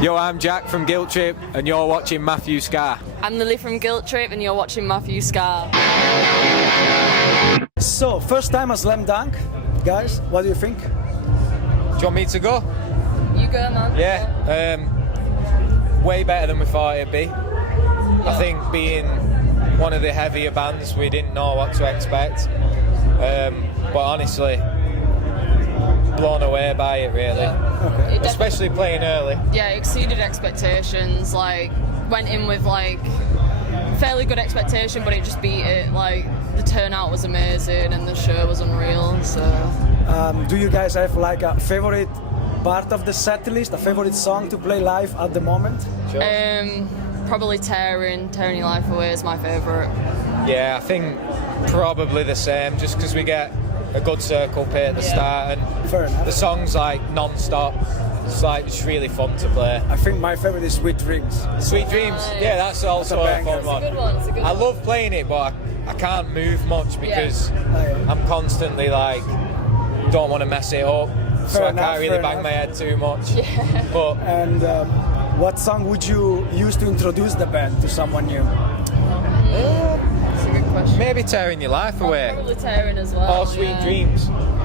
Yo, I'm Jack from Guilt Trip, and you're watching Matthew Scar. I'm Lily from Guilt Trip, and you're watching Matthew Scar. So, first time a slam dunk, guys. What do you think? Do you want me to go? You go, man. Yeah, way better than we thought it'd be. I think being one of the heavier bands, we didn't know what to expect. But honestly, blown away by it, really. Okay. Especially playing early. Yeah, it exceeded expectations. Like, went in with like fairly good expectation, but it just beat it. Like, the turnout was amazing and the show was unreal. So, do you guys have like a favorite part of the set list, a favorite song to play live at the moment? Sure. Probably Tearing Your Life Away is my favourite. Yeah, I think probably the same, just because we get a good circle pay at the start, and Fair enough. the song's like non-stop. It's really fun to play. I think my favorite is Sweet Dreams. Sweet Dreams, yeah, that's also a fun one. It's a good one. It's a good I one. love playing it, but I can't move much because yeah. I'm constantly like, don't want to mess it up, so I enough, can't really fair bang enough. my head too much. But And what song would you use to introduce the band to someone new? That's a good question. maybe Tearing Your Life Away, Probably Tearing as well. or Sweet yeah. Dreams,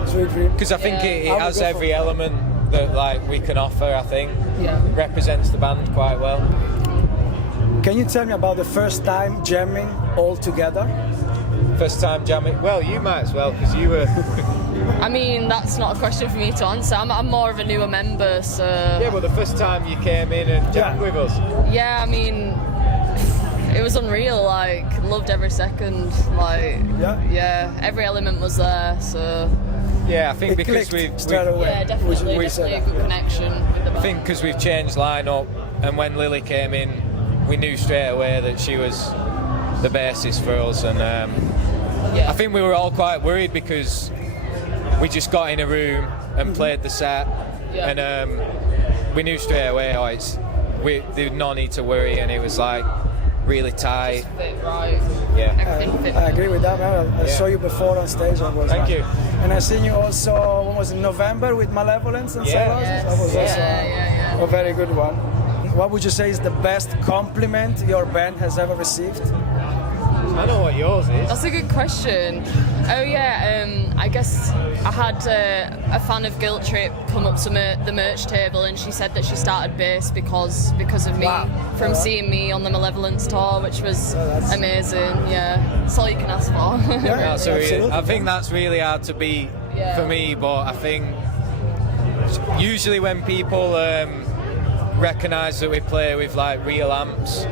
Sweet Dreams. because I think Yeah. it I would has go for every that. element that like we can offer. I think Yeah. represents the band quite well. Can you tell me about the first time jamming all together? First time jamming. Well, you might as well, because you were. I mean, that's not a question for me to answer. I'm more of a newer member, so Yeah, but the first time you came in and jammed Yeah. with us. yeah. I mean, it was unreal. Like, loved every second. Like, Yeah. every element was there. So Yeah, I think It because clicked we've straight away. yeah, definitely, We definitely a said good that. connection with the I band. think because we've changed line-up, and when Lily came in, we knew straight away that she was the bassist for us, and Yeah. I think we were all quite worried because we just got in a room and played the set, Yeah. and we knew straight away, there's no need to worry, and it was like really tight. Fit right. Yeah. Everything fit. I agree with that, man. I Yeah. saw you before on stage. And was Thank like- you. And I seen you also, what was it, November with Malevolence and Yeah. Cellulose? Yes. That was also Yeah. a very good one. What would you say is the best compliment your band has ever received? I know what yours is. That's a good question. Oh yeah, I guess I had a fan of Guilt Trip come up to the merch table, and she said that she started bass because of me, Wow. from Yeah. seeing me on the Malevolence tour, which was that's- amazing. Yeah, that's all you can ask for. That's a Absolutely. I think that's really hard to beat Yeah. for me, but I think usually when people recognise that we play with like real amps,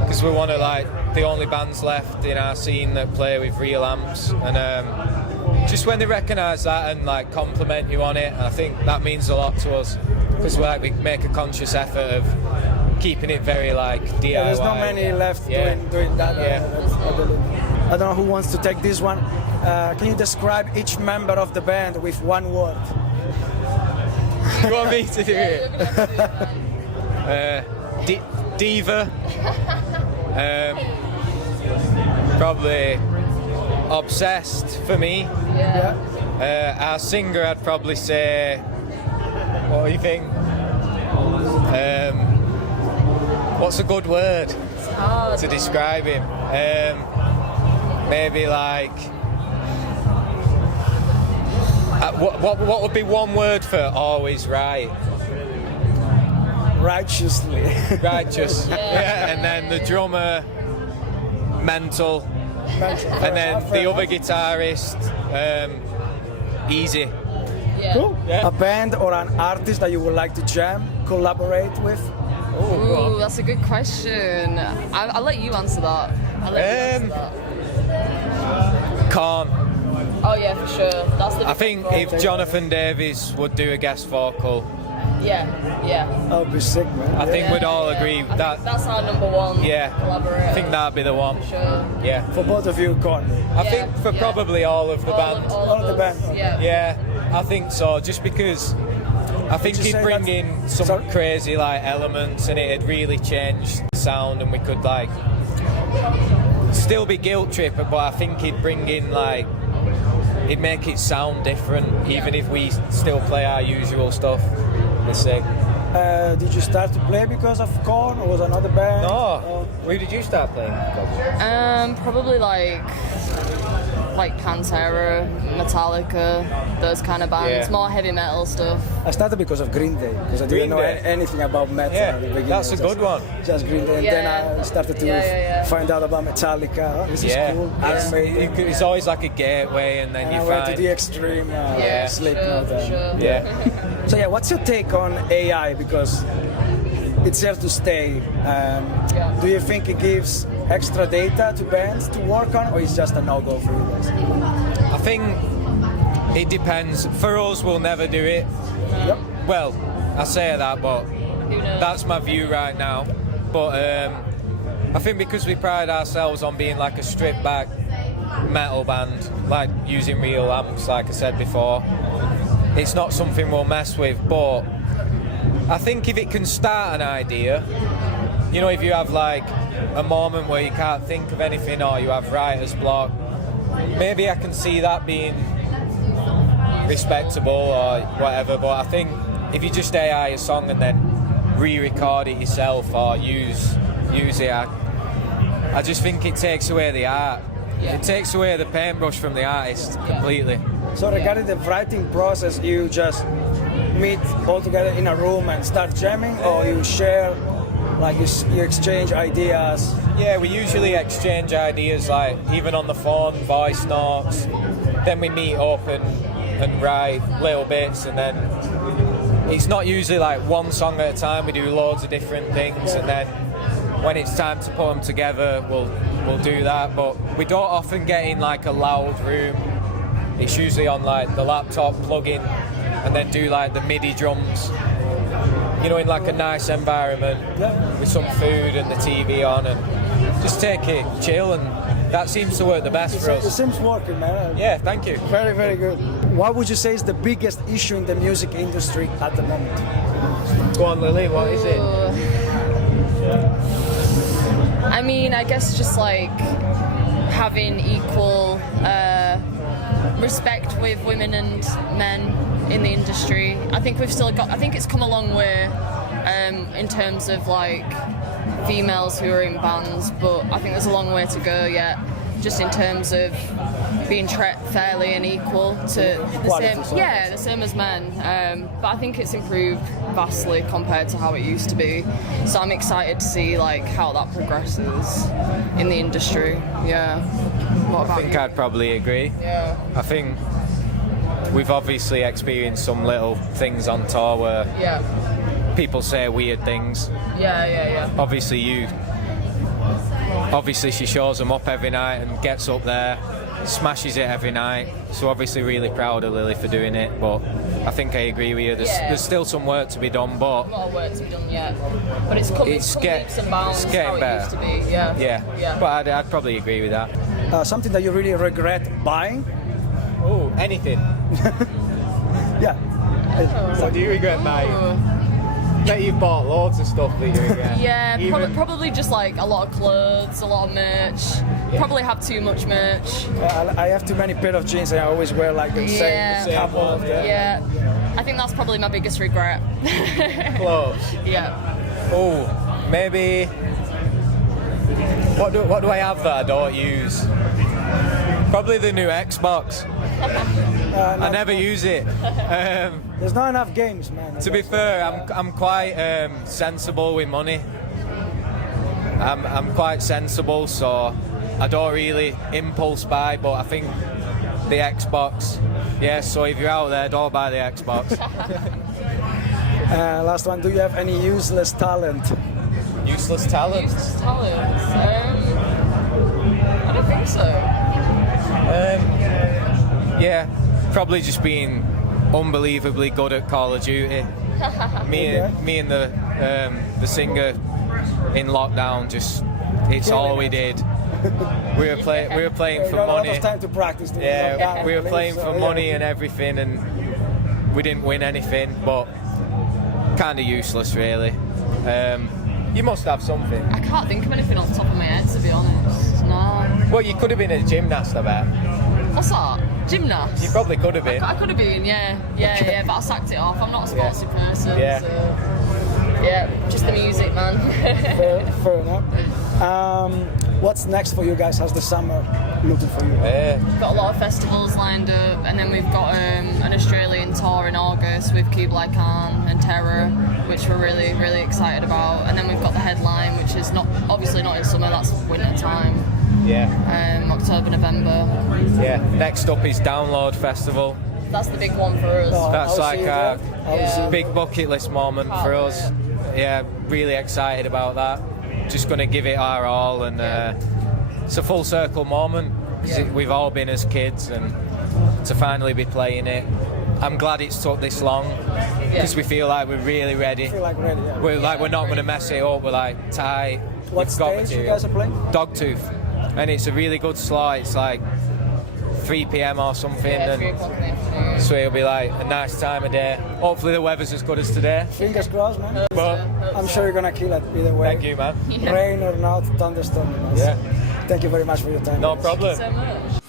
because we're one of like the only bands left in our scene that play with real amps, and just when they recognise that and like compliment you on it, I think that means a lot to us, because we make a conscious effort of keeping it very like DIY. Yeah, there's not many left Yeah. doing that. Yeah. I believe. I don't know who wants to take this one. Can you describe each member of the band with one word? You want me to do it? Diva. Probably obsessed for me. Yeah. Yeah. Our singer, I'd probably say. What do you think? What's a good word to describe him? Maybe like. What would be one word for always right? Righteously. Righteous. Yeah, and then the drummer, mental, and then the other guitarist, easy. Yeah. Cool. Yeah. A band or an artist that you would like to jam, collaborate with? Ooh, that's a good question. I'll let you answer that. Corn. Oh yeah, for sure. That's the. I think if Jonathan Davies would do a guest vocal, Yeah. That would be sick, man. I think Yeah, we'd all yeah. agree I think that. that's our number one. Yeah, Collaborator. I think that'd be the one. For sure. Yeah, For both of you, Con. I Yeah, think for yeah. probably all of the band. All All of the us, band. Yeah. Yeah, I think so. Just because I think you he'd say bring that's- in some Sorry? crazy like elements, and it'd really change the sound, and we could like still be Guilt Trip, but I think he'd bring in like he'd make it sound different, even if we still play our usual stuff. It's sick. Did you start to play because of Korn, or was another band? No. Who did you start playing? Probably like Pantera, Metallica, those kind of bands, Yeah. more heavy metal stuff. I started because of Green Day, because I didn't Green know Day. anything about metal Yeah, at the beginning. that's a Just- good one. Just Green Day, and Yeah. then I started to Yeah. find out about Metallica. Oh, this is cool. Iron Maiden. It's always like a gateway, and then And you I went to find. the extreme, Yeah, Slipknot. sure, sure. Yeah. So yeah, what's your take on AI? Because it's here to stay. Do you think it gives extra data to bands to work on, or is just a no-go for you guys? I think it depends. For us, we'll never do it. Yep. Well, I say that, but Who knows? that's my view right now. But I think because we pride ourselves on being like a stripped back metal band, like using real amps, like I said before, it's not something we'll mess with. But I think if it can start an idea, you know, if you have like a moment where you can't think of anything, or you have writer's block, maybe I can see that being respectable or whatever. But I think if you just AI a song and then re-record it yourself or use it, I just think it takes away the art. Yeah. It takes away the paintbrush from the artist completely. So regarding the writing process, you just meet all together in a room and start jamming, or you share, like you exchange ideas? Yeah, we usually exchange ideas, like even on the phone, voice notes. Then we meet up and write little bits, and then it's not usually like one song at a time. We do loads of different things, and then when it's time to put them together, we'll do that. But we don't often get in like a loud room. It's usually on like the laptop, plug in, and then do like the MIDI drums. You know, in like a nice environment with some food and the TV on, and just take it chill, and that seems to work the best for It us. seems working, man. Yeah, thank you. Very, very good. What would you say is the biggest issue in the music industry at the moment? Go on, Lily, what is it? I mean, I guess just like having equal respect with women and men in the industry. I think it's come a long way in terms of like females who are in bands, but I think there's a long way to go yet, just in terms of being treated fairly and equal to the same as men. But I think it's improved vastly compared to how it used to be. So I'm excited to see like how that progresses in the industry. Yeah. What I about think you? I'd probably agree. Yeah. I think we've obviously experienced some little things on tour where Yeah. people say weird things. Yeah. Obviously she shows them up every night and gets up there, smashes it every night. So obviously really proud of Lily for doing it, but I think I agree with you. There's still some work to be done, but A lot of work to be done yet, but it's come leaps and bounds. it's getting how it better. used to be. Yeah. yeah. But I'd probably agree with that. Something that you really regret buying? Oh, anything. Yeah. What do you regret buying? Bet you've bought loads of stuff that you regret. Yeah, probably just like a lot of clothes, a lot of merch. Probably have too much merch. I have too many pair of jeans and I always wear like the same couple of them. Yeah. I think that's probably my biggest regret. Clothes. Yeah. Oh, maybe. What do I have that I don't use? Probably the new Xbox. I never use it. There's not enough games, man. To be fair, I'm quite sensible with money. I'm quite sensible, so I don't really impulse buy. But I think the Xbox. Yeah. So if you're out there, don't buy the Xbox. Last one. Do you have any useless talent? Useless talent. Useless talents. I don't think so. Yeah, probably just being unbelievably good at Call of Duty. Me and the singer in lockdown, just it's all we did. We were playing for got money. a lot of time to practice. Yeah, we were playing for money and everything, and we didn't win anything, but kind of useless really. You must have something. I can't think of anything off the top of my head, to be honest. No. Well, you could have been a gymnast, I bet. What's that? Gymnast? You probably could have been. I could have been, yeah, but I sacked it off. I'm not a sportsy person. Yeah. So. Yeah, just the music, man. Fair enough. What's next for you guys? How's the summer looking for you? We've got a lot of festivals lined up, and then we've got an Australian tour in August with Kublai Khan and Terror, which we're really, really excited about. And then we've got the headline, which is obviously not in summer, that's winter time. Yeah. October, November. Yeah. Next up is Download Festival. That's the big one for us. That's like a Yeah. big bucket list moment for us. Yeah, really excited about that. Just going to give it our all, and it's a full circle moment because we've all been as kids, and to finally be playing it, I'm glad it's took this long because we feel like we're really ready. Yeah. We're not going to mess it up. We're like tight. What stage you guys are playing? Dogtooth, and it's a really good slot. It's like 3 p.m. or something, Yeah, 3 and o'clock in the afternoon. so it'll be like a nice time of day. Hopefully the weather's as good as today. Fingers crossed, man. But I'm sure you're gonna kill it either way. thank you, man. Rain or not, thunderstorm or not. Yeah. Thank you very much for your time. No guys. problem. So much.